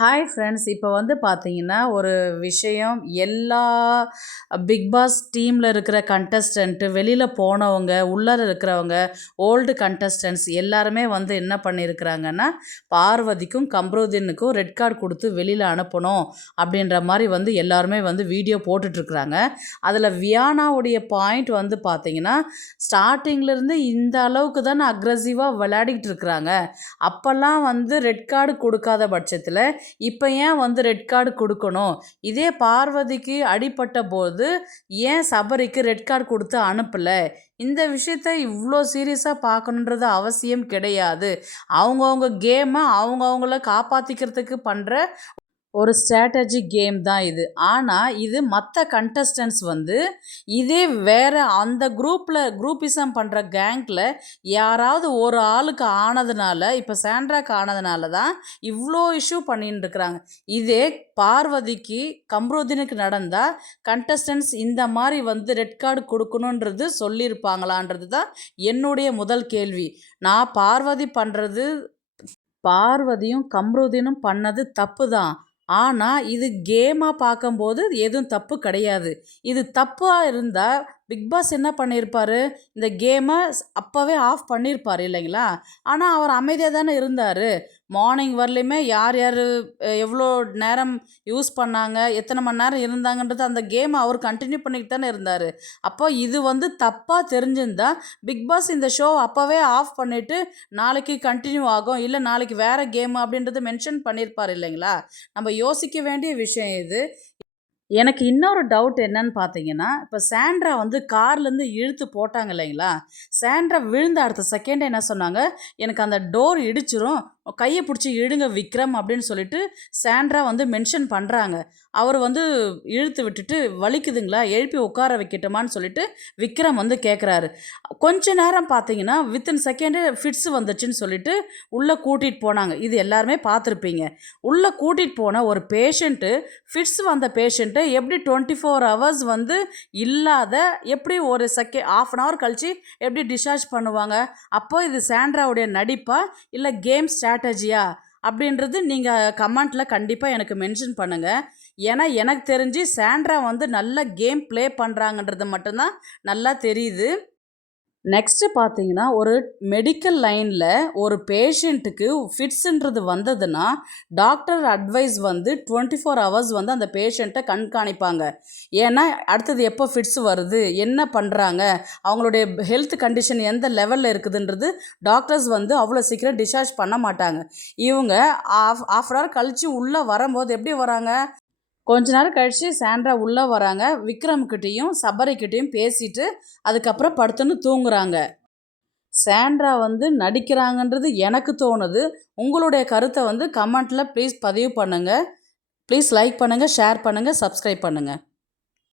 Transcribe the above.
Hi friends. இப்போ வந்து பார்த்தீங்கன்னா, ஒரு விஷயம் எல்லா பிக் பாஸ் டீமில் இருக்கிற கண்டஸ்டன்ட்டு, வெளியில் போனவங்க, உள்ளார இருக்கிறவங்க, ஓல்டு கண்டஸ்டன்ட்ஸ் எல்லாருமே வந்து என்ன பண்ணியிருக்கிறாங்கன்னா, பார்வதிக்கும் கம்ருதீனுக்கும் ரெட் கார்டு கொடுத்து வெளியில் அனுப்பணும் அப்படின்ற மாதிரி வந்து எல்லாருமே வந்து வீடியோ போட்டுட்ருக்குறாங்க. அதில் வியானாவுடைய பாயிண்ட் வந்து பார்த்தீங்கன்னா, ஸ்டார்டிங்லேருந்து இந்த அளவுக்கு தானே அக்ரஸிவாக விளையாடிக்கிட்டு இருக்கிறாங்க. அப்போல்லாம் வந்து ரெட் கார்டு கொடுக்காத பட்சத்தில் இப்போ ஏன் வந்து ரெட் கார்டு கொடுக்கணும்? இதே பார்வதிக்கு அடிபட்ட போது ஏன் சபரிக்கு ரெட் கார்டு கொடுத்து அனுப்பல? இந்த விஷயத்த இவ்வளோ சீரியஸாக பார்க்கணுன்றது அவசியம் கிடையாது. அவங்கவுங்க கேமை அவங்கவுங்கள காப்பாற்றிக்கிறதுக்கு பண்ணுற ஒரு ஸ்ட்ராட்டஜி கேம் தான் இது. ஆனால் இது மற்ற கண்டஸ்டன்ட்ஸ் வந்து இதே வேறு அந்த குரூப்பிசம் பண்ணுற கேங்கில் யாராவது ஒரு ஆளுக்கு ஆனதுனால, இப்போ சாண்ட்ராக்கு ஆனதுனால தான் இவ்வளோ இஷ்யூ பண்ணின்னு இருக்கிறாங்க. இதே பார்வதிக்கு கம்ருதீனுக்கு நடந்தால் கண்டஸ்டன்ட்ஸ் இந்த மாதிரி வந்து ரெட் கார்டு கொடுக்கணுன்றது சொல்லியிருப்பாங்களான்றது தான் என்னுடைய முதல் கேள்வி. நான் பார்வதியும் கம்ருதீனும் பண்ணது தப்பு தான். ஆனால் இது கேமாக பார்க்கும்போது எதுவும் தப்பு கிடையாது. இது தப்பாக இருந்தால் பிக் பாஸ் என்ன பண்ணியிருப்பார்? இந்த கேமை அப்போவே ஆஃப் பண்ணியிருப்பார் இல்லைங்களா? ஆனால் அவர் அமைதியாக தானே இருந்தார். மார்னிங் வரலையுமே யார் யார் எவ்வளோ நேரம் யூஸ் பண்ணாங்க, எத்தனை மணி நேரம் இருந்தாங்கன்றது அந்த கேமை அவர் கண்டினியூ பண்ணிக்கிட்டு தானே இருந்தார். அப்போ இது வந்து தப்பாக தெரிஞ்சிருந்தா பிக் பாஸ் இந்த ஷோ அப்போவே ஆஃப் பண்ணிவிட்டு நாளைக்கு கண்டினியூ ஆகும், இல்லை நாளைக்கு வேறு கேம் அப்படின்றது மென்ஷன் பண்ணியிருப்பார் இல்லைங்களா? நம்ம யோசிக்க வேண்டிய விஷயம் இது. எனக்கு இன்னொரு டவுட் என்னன்னு பார்த்தீங்கன்னா, இப்போ சாண்ட்ரா வந்து கார்லேருந்து இழுத்து போட்டாங்க இல்லைங்களா? சாண்ட்ரா விழுந்த அடுத்த செகண்ட் என்ன சொன்னாங்க, எனக்கு அந்த டோர் இடிச்சிரும், கையை பிடிச்சி இழுங்க விக்ரம் அப்படின்னு சொல்லிட்டு சாண்ட்ரா வந்து மென்ஷன் பண்ணுறாங்க. அவர் வந்து இழுத்து விட்டுட்டு வலிக்குதுங்களா, எழுப்பி உட்கார வைக்கட்டுமான்னு சொல்லிட்டு விக்ரம் வந்து கேட்குறாரு. கொஞ்ச நேரம் பார்த்தீங்கன்னா வித்தின் செகண்டு ஃபிட்ஸ் வந்துச்சுன்னு சொல்லிட்டு உள்ளே கூட்டிகிட்டு போனாங்க. இது எல்லாருமே பார்த்துருப்பீங்க. உள்ளே கூட்டிகிட்டு போன ஒரு பேஷண்ட்டு, ஃபிட்ஸ் வந்த பேஷண்ட்டு எப்படி 24 ஹவர்ஸ் வந்து இல்லாத எப்படி ஒரு ½ அன் ஹவர் கழித்து எப்படி டிஸ்சார்ஜ் பண்ணுவாங்க? அப்போ இது சாண்ட்ராவுடைய நடிப்பா இல்லை கேம் ஸ்ட்ராட்டஜியா அப்படின்றது நீங்கள் கமெண்ட்டில் கண்டிப்பாக எனக்கு மென்ஷன் பண்ணுங்கள். ஏன்னா எனக்கு தெரிஞ்சு சாண்ட்ரா வந்து நல்ல கேம் ப்ளே பண்ணுறாங்கன்றது மட்டும்தான் நல்லா தெரியுது. நெக்ஸ்ட்டு பார்த்தீங்கன்னா, ஒரு மெடிக்கல் லைனில் ஒரு பேஷண்ட்டுக்கு ஃபிட்ஸுன்றது வந்ததுன்னா, டாக்டர் அட்வைஸ் வந்து 24 ஹவர்ஸ் வந்து அந்த பேஷண்ட்டை கண்காணிப்பாங்க. ஏன்னா, அடுத்தது எப்போ ஃபிட்ஸ் வருது, என்ன பண்ணுறாங்க, அவங்களுடைய ஹெல்த் கண்டிஷன் எந்த லெவலில் இருக்குதுன்றது டாக்டர்ஸ் வந்து அவ்வளோ சீக்கிரம் டிஸ்சார்ஜ் பண்ண மாட்டாங்க. இவங்க ஆஃப் அன் ஹவர் கழித்து உள்ளே வரும்போது எப்படி வராங்க? கொஞ்ச நேரம் கழித்து சாண்ட்ரா உள்ளே வராங்க. விக்ரம்கிட்டேயும் சபரிக்கிட்டேயும் பேசிட்டு அதுக்கப்புறம் படுத்துன்னு தூங்குறாங்க. சாண்ட்ரா வந்து நடிக்கிறாங்கன்றது எனக்கு தோணுது. உங்களுடைய கருத்தை வந்து கமெண்ட்டில் ப்ளீஸ் பதிவு பண்ணுங்கள். ப்ளீஸ் லைக் பண்ணுங்கள், ஷேர் பண்ணுங்கள், சப்ஸ்கிரைப் பண்ணுங்கள்.